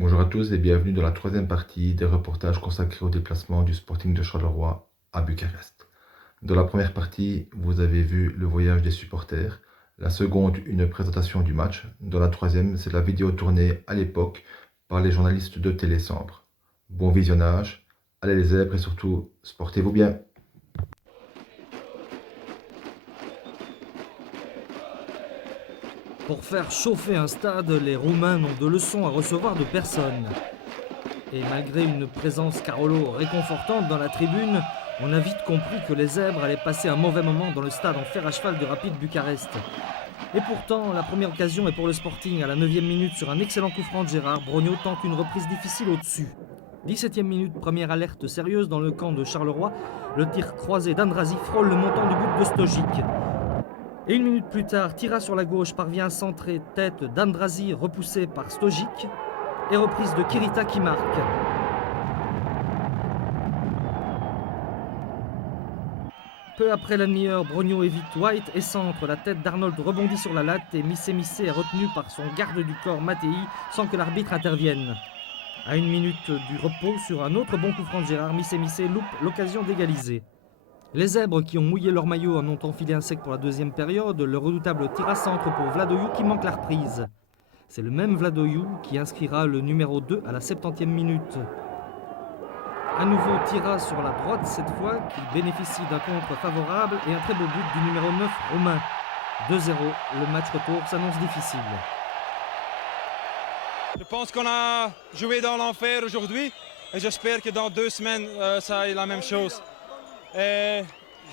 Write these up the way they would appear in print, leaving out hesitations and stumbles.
Bonjour à tous et bienvenue dans la troisième partie des reportages consacrés au déplacement du Sporting de Charleroi à Bucarest. Dans la première partie, vous avez vu le voyage des supporters, la seconde, une présentation du match, dans la troisième, c'est la vidéo tournée à l'époque par les journalistes de Télésambre. Bon visionnage, allez les zèbres et surtout, sportez-vous bien. Pour faire chauffer un stade, les Roumains n'ont de leçons à recevoir de personne. Et malgré une présence Carolo réconfortante dans la tribune, on a vite compris que les Zèbres allaient passer un mauvais moment dans le stade en fer à cheval du Rapid Bucarest. Et pourtant, la première occasion est pour le Sporting à la 9e minute sur un excellent coup franc de Gérard. Brognaud tente une reprise difficile au-dessus. 17e minute, première alerte sérieuse dans le camp de Charleroi. Le tir croisé d'Andrazi frôle le montant du but de Stojic. Et une minute plus tard, Tira sur la gauche parvient à centrer tête d'Andrazi repoussé par Stojic et reprise de Kirita qui marque. Peu après la demi-heure, Brognaud évite White et centre. La tête d'Arnold rebondit sur la latte et Missé est retenu par son garde du corps Mattei sans que l'arbitre intervienne. À une minute du repos, sur un autre bon coup franc de Gérard, Missé loupe l'occasion d'égaliser. Les Zèbres qui ont mouillé leur maillot en ont enfilé un sec pour la deuxième période. Le redoutable tir à centre pour Vladoiu qui manque la reprise. C'est le même Vladoiu qui inscrira le numéro 2 à la 70e minute. À nouveau Tira sur la droite cette fois, qui bénéficie d'un contre favorable et un très beau but du numéro 9 romain. 2-0, le match retour s'annonce difficile. Je pense qu'on a joué dans l'enfer aujourd'hui et j'espère que dans 2 semaines, ça aille la même chose. Et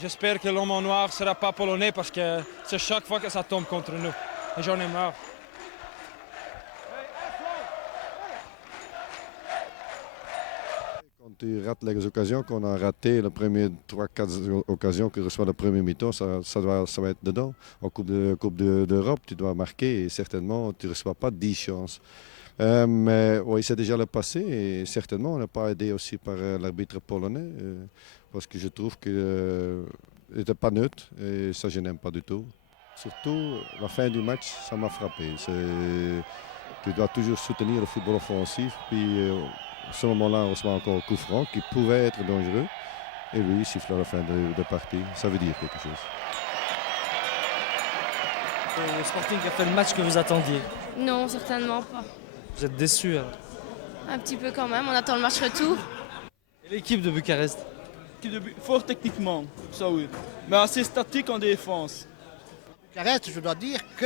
j'espère que l'homme en noir ne sera pas polonais parce que c'est chaque fois que ça tombe contre nous. Et j'en ai marre. Quand tu rates les occasions qu'on a raté, les premières 3-4 occasions que reçoit le premier mi-temps, ça va être dedans. En Coupe d'Europe, tu dois marquer et certainement tu ne reçois pas 10 chances. Mais oui, c'est déjà le passé et certainement on n'a pas aidé aussi par l'arbitre polonais parce que je trouve qu'il n'était pas neutre et ça je n'aime pas du tout. Surtout la fin du match, ça m'a frappé. Tu dois toujours soutenir le football offensif. Puis à ce moment-là, on reçoit encore un coup franc qui pouvait être dangereux. Et lui, il siffle à la fin de partie. Ça veut dire quelque chose. Le Sporting a fait le match que vous attendiez. Non, certainement pas. Vous êtes déçus. Un petit peu quand même, on attend le match retour. Et l'équipe de Bucarest? Fort techniquement, ça oui. Mais assez statique en défense. Bucarest, je dois dire que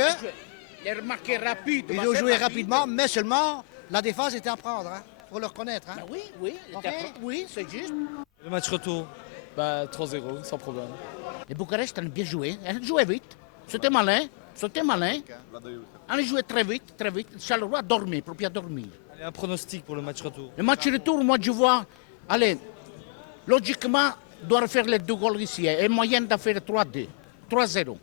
Les remarqués rapides. ils ont joué rapidement, mais seulement la défense était à prendre, hein, pour le reconnaître. Hein. Oui, oui, Ok. oui, c'est juste. Le match retour? 3-0, sans problème. Les Bucarest ont bien joué. Elles jouaient vite. C'était malin. C'était malin. On jouait très vite, très vite. Charleroi a dormi, pour bien dormir. Allez, un pronostic pour le match retour? Le match retour, moi je vois, allez, logiquement, doit faire les 2 goals ici. Et moyenne de faire 3-2, 3-0.